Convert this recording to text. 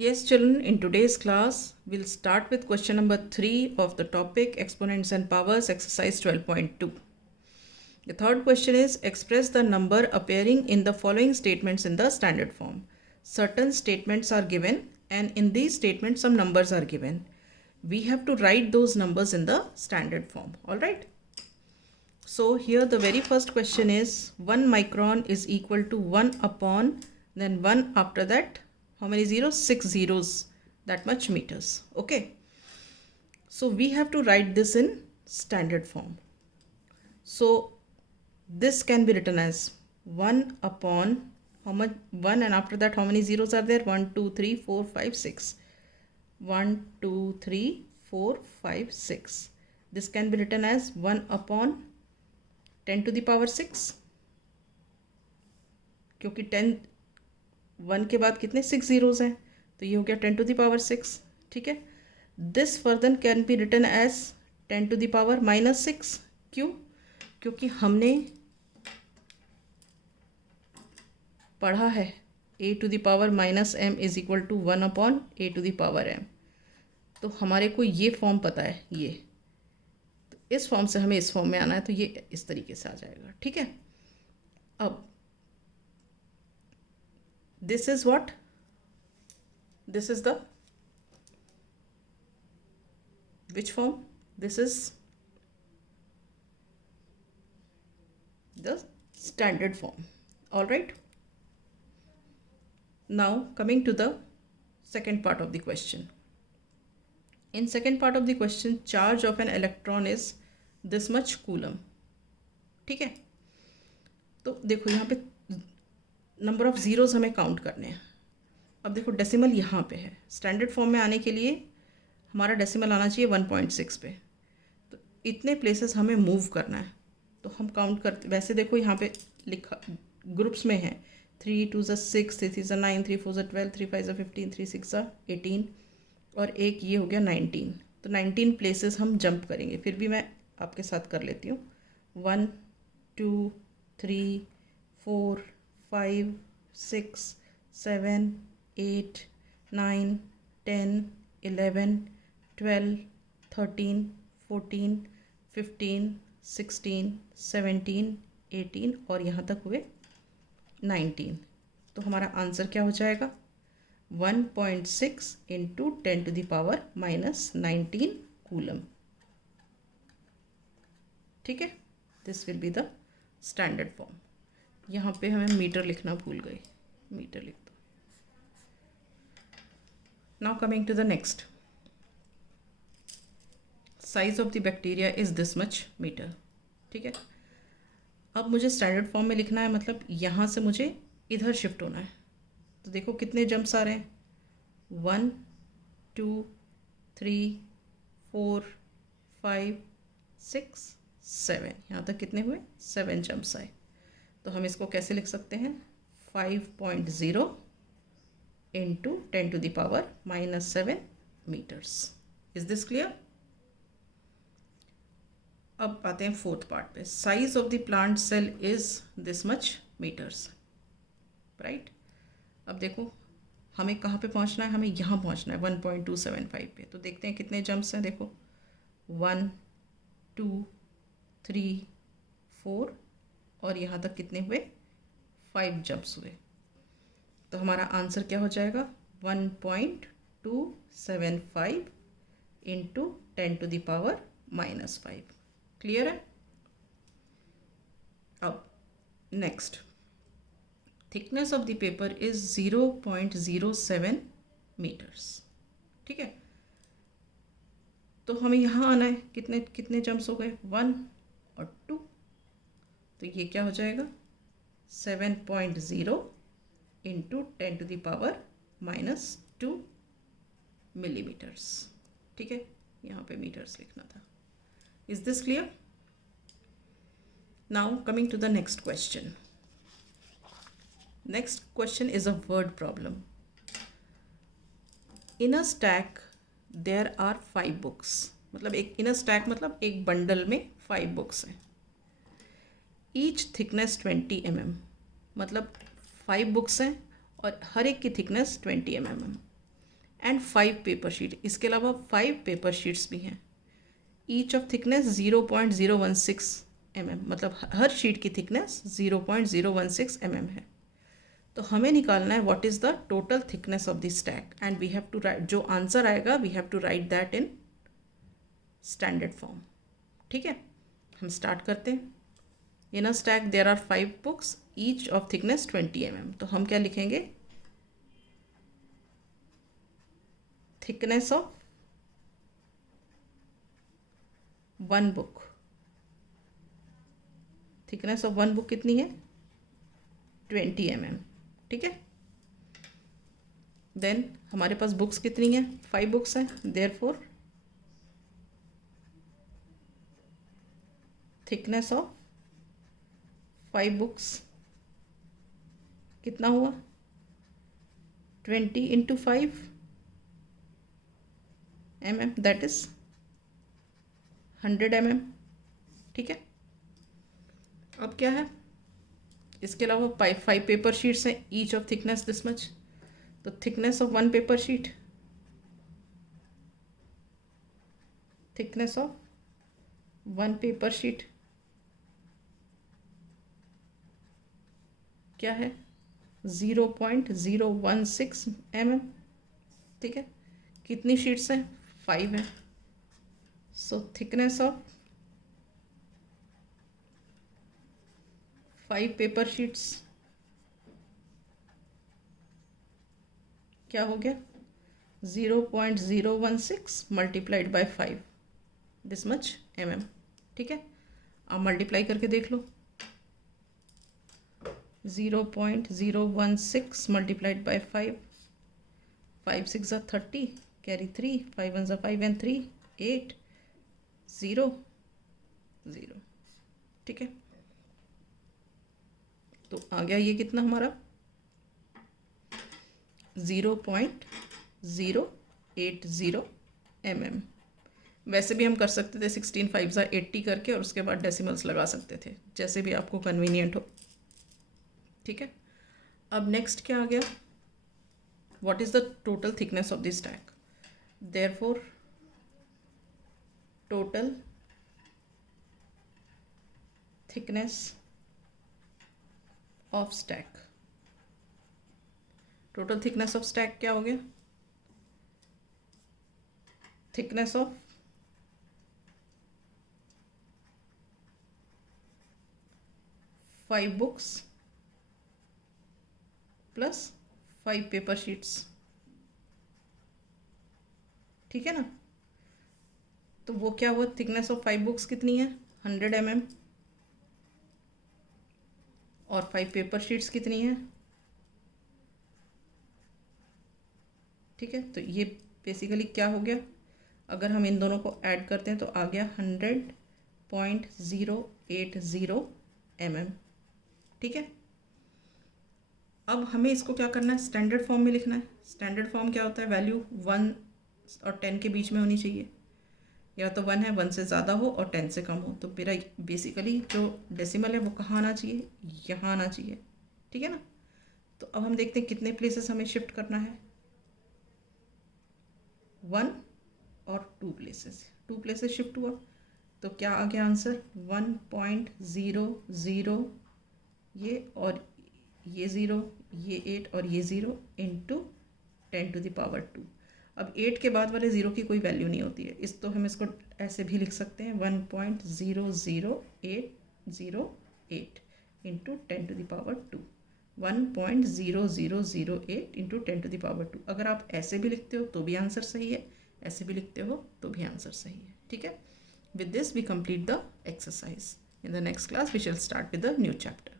Yes, children, in today's class, we'll start with question number 3 of the topic Exponents and Powers, exercise 12.2. The third question is express the number appearing in the following statements in the standard form. Certain statements are given, and in these statements, some numbers are given. We have to write those numbers in the standard form. All right. So here the very first question is 1 micron is equal to 1 upon, then 1 after that. How many zeros? 6 zeros, that much meters. Okay. So we have to write this in standard form. So this can be written as 1 upon how much? 1, and after that how many zeros are there? 1, 2, 3, 4, 5, 6. 1, 2, 3, 4, 5, 6. This can be written as 1 upon 10 to the power 6, क्योंकि 10 1 के बाद कितने 6 zeros हैं, तो ये हो गया 10 to the power 6. ठीक है. This further can be written as 10 to the power -6. क्यों? क्योंकि हमने पढ़ा है a to the power -m is equal to 1 upon a to the power m. तो हमारे को ये फॉर्म पता है, ये तो इस फॉर्म से हमें इस फॉर्म में आना है, तो ये इस तरीके से आ जाएगा. ठीक है. अब this is what? This is the which form? This is the standard form. All right. Now coming to the second part of the question. In second part of the question, charge of an electron is this much coulomb. ठीक है. तो देखो यहाँ पे number of zeros हमें count करने हैं. अब देखो डेसिमल यहाँ पे है. स्टैंडर्ड फॉर्म में आने के लिए हमारा डेसिमल आना चाहिए 1.6 पे. तो इतने प्लेसेस हमें मूव करना है, तो हम काउंट करते. वैसे देखो यहाँ पे लिखा ग्रुप्स में है 3 2 6, 3 3 9, 3 4 12, 3 5 15, 3 6 18, और एक ये हो गया 19. तो 19 प्लेसेस हम जंप करेंगे. फिर भी मैं आपके साथ कर लेती हूँ. 1 2 3 4 5 6 7 8 9 10 11 12 13 14 15 16 17 18 और यहाँ तक हुए 19. तो हमारा आंसर क्या हो जाएगा? 1.6 into 10 to the power -19 coulomb. ठीक है. This will be the standard form. यहाँ पे हमें मीटर लिखना भूल गए. मीटर लिख दो. Now coming to the next. Size of the bacteria is this much metre. ठीक है. अब मुझे स्टैंडर्ड फॉर्म में लिखना है, मतलब यहाँ से मुझे इधर शिफ्ट होना है. तो देखो कितने जंप्स आ रहे हैं. 1 2 3 4 5 6 7. यहाँ तक कितने हुए? 7 जंप्स आए. तो हम इसको कैसे लिख सकते हैं? 5.0 into 10 to the power -7 metres. Is this clear? अब आते हैं फोर्थ पार्ट पे. Size of the plant cell is this much metres. Right. अब देखो हमें कहाँ पे पहुँचना है? हमें यहाँ पहुँचना है 1.275 पे. तो देखते हैं कितने जंप्स हैं. देखो 1 2 3 4 और यहाँ तक कितने हुए? 5 जंप्स हुए. तो हमारा आंसर क्या हो जाएगा? 1.275 into 10 to the power -5. Clear है? अब next. Thickness of the paper is 0.07 metres. ठीक है. तो हमें यहाँ आना है. कितने कितने जंप्स हो गए? 1 और 2. तो ये क्या हो जाएगा? 7.0 into 10 to the power -2 millimetres. ठीक है. यहाँ पे मीटर्स लिखना था. Is this clear? Now coming to the next question. Next question is a word problem. In a stack there are 5 books. मतलब एक इन अ स्टैक मतलब एक बंडल में 5 बुक्स हैं. Each thickness 20 mm. मतलब 5 बुक्स हैं और हर एक की थिकनेस 20 mm है. एंड 5 पेपर शीट, इसके अलावा 5 पेपर शीट्स भी हैं, ईच ऑफ थिकनेस 0.016 mm, मतलब हर शीट की थिकनेस 0.016 mm है। तो हमें निकालना है what is the total thickness of the stack and we have to write, जो आंसर आएगा we have to write that in standard form. ठीक है, हम स्टार्ट करते हैं। In a stack there are 5 books each of thickness 20 mm, तो हम क्या लिखेंगे, thickness of one book, thickness of one book कितनी है, 20 mm। ठीक है, देन हमारे पास बुक्स कितनी हैं, 5 बुक्स हैं, देयरफॉर थिकनेस ऑफ 5 बुक्स कितना हुआ, 20 × 5 mm, दैट इज 100 mm। ठीक है, अब क्या है, इसके अलावा 5 पेपर शीट्स हैं, each of thickness this much, तो thickness of one paper sheet, thickness of one paper sheet क्या है, 0.016 mm। ठीक है, कितनी शीट्स हैं, 5 हैं, सो थिकनेस ऑफ 5 पेपर शीट्स क्या हो गया, 0.016 multiplied by 5 this much mm। ठीक है, आप मल्टीप्लाई करके देख लो, 0.016 multiplied by 5, 5 6 are 30, carry 3, 5 1 are 5 and 3 8 0 0। ठीक है, तो आ गया ये कितना हमारा 0.080 mm। वैसे भी हम कर सकते थे 16 5 80 करके और उसके बाद डेसिमल्स लगा सकते थे, जैसे भी आपको कन्वीनियंट हो। ठीक है, अब नेक्स्ट क्या आ गया, what is the total thickness of the stack, therefore total thickness of stack, total thickness of stack क्या हो गया, thickness of 5 books plus 5 paper sheets. ठीक है ना, तो वो क्या हुआ, थिकनेस ऑफ 5 बुक्स कितनी है, 100 mm, और 5 पेपर शीट्स कितनी है। ठीक है, तो ये बेसिकली क्या हो गया, अगर हम इन दोनों को ऐड करते हैं तो आ गया 100.080 mm। ठीक है, अब हमें इसको क्या करना है, स्टैंडर्ड फॉर्म में लिखना है। स्टैंडर्ड फॉर्म क्या होता है, वैल्यू 1 और 10 के बीच में होनी चाहिए, या तो 1 है 1 से ज़्यादा हो और 10 से कम हो। तो मेरा बेसिकली जो डेसिमल है वो कहाँ आना चाहिए, यहाँ आना चाहिए। ठीक है ना, तो अब हम देखते हैं कितने प्लेसेस हमें शिफ्ट करना है, 1 और 2 प्लेसेस, 2 प्लेसेस शिफ्ट हुआ, तो क्या आ गया आंसर, 1.00 ये और ये 0, ये 8 और ये 0 इंटू 10⁻²। अब 8 के बाद वाले 0 की कोई वैल्यू नहीं होती है, इस तो हम इसको ऐसे भी लिख सकते हैं 1.00808 इंटू 10⁻², 1.0008 इंटू 10⁻²। अगर आप ऐसे भी लिखते हो तो भी आंसर सही है, ऐसे भी लिखते हो तो भी आंसर सही है। ठीक है, with this we complete the exercise. In the next class we shall start with the new chapter.